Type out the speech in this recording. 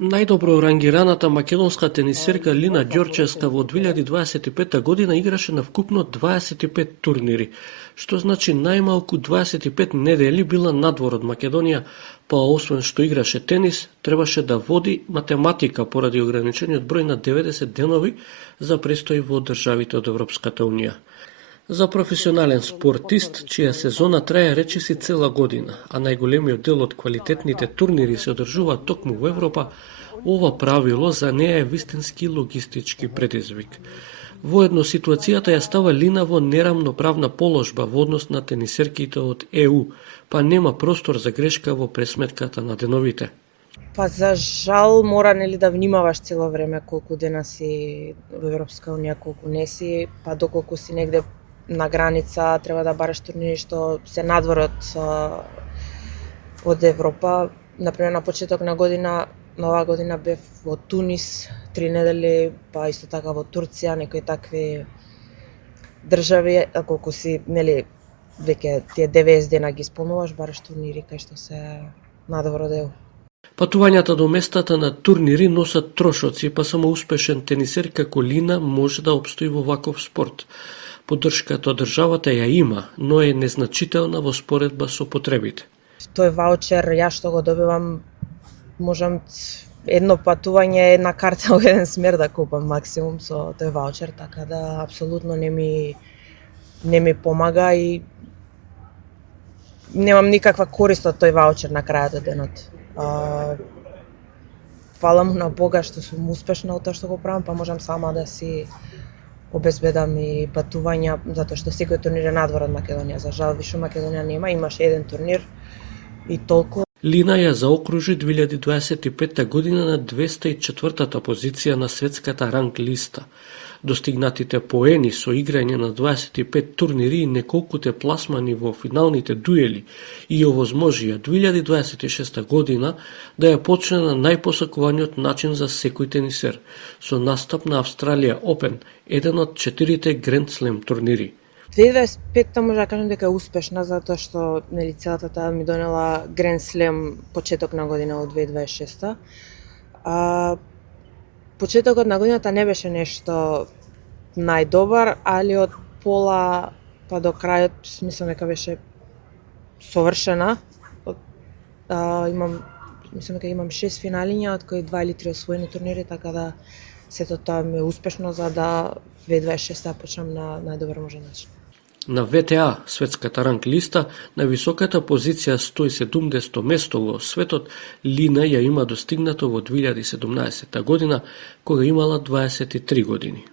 Најдобро рангираната македонска тенисерка Лина Ѓорчевска во 2025 година играше на вкупно 25 турнири, што значи најмалку 25 недели била надвор од Македонија, па освен што играше тенис, требаше да води математика поради ограничениот број на 90 денови за престој во државите од Европската Унија. За професионален спортист, чија сезона трае речиси цела година, а најголемиот дел од квалитетните турнири се одржуваат токму во Европа, ова правило за неа е вистински логистички предизвик. Воедно ситуацијата ја става Лина во нерамноправна положба во однос на тенисерките од ЕУ, па нема простор за грешка во пресметката на деновите. Па за жал мора да внимаваш цело време колку дена си во Европска Унија, колку не си, па доколку си негде на граница треба да бараш турнири што се надвор од Европа. Например, на почеток на оваа година бев во Тунис 3 недели, па исто така во Турција, некои такви држави, а колку си, веќе тие 90 дена ги исполнуваш, бараш турнири кај што се надвор од ЕУ. Патувањата до местата на турнири носат трошоци, па само успешен тенисер како Лина може да опстои во ваков спорт. Поддршката од државата ја има, но е незначителна во споредба со потребите. Тој ваучер, ја што го добивам, можам едно патување, една карта во еден смер да купам максимум со тој ваучер, така да апсолутно не ми помага и немам никаква корист од тој ваучер на крајот од денот. Фала му на Бога што сум успешна од тоа што го правам, па можам сама да си обезбедам и патувања, затоа што секој турнир е надвор од Македонија. За жал, више Македонија нема, имаше еден турнир и толку. Лина ја заокружи 2025 година на 204-та позиција на светската ранг листа. Достигнатите поени со играње на 25 турнири и неколкуте пласмани во финалните дуели и овозможија 2026 година да ја почне на најпосакуваниот начин за секој тенисер, со настап на Австралија Опен, еден од 4 Гранд Слем турнири. 2025 може да кажам дека е успешна, затоа што целата таа ми донела Гранд Слем почеток на година од 2026. Почетокот на годината не беше нешто најдобар, али од пола па до крајот мислам дека беше совршена. Мислам дека имам 6 финалиња, од кои 2 или 3 освоени турнири, така да сето тоа ми е успешно за да 2026 почнам на најдобар можен начин. На ВТА, светската ранг листа, на високата позиција 170 место во светот, Лина ја има достигнато во 2017 година, кога имала 23 години.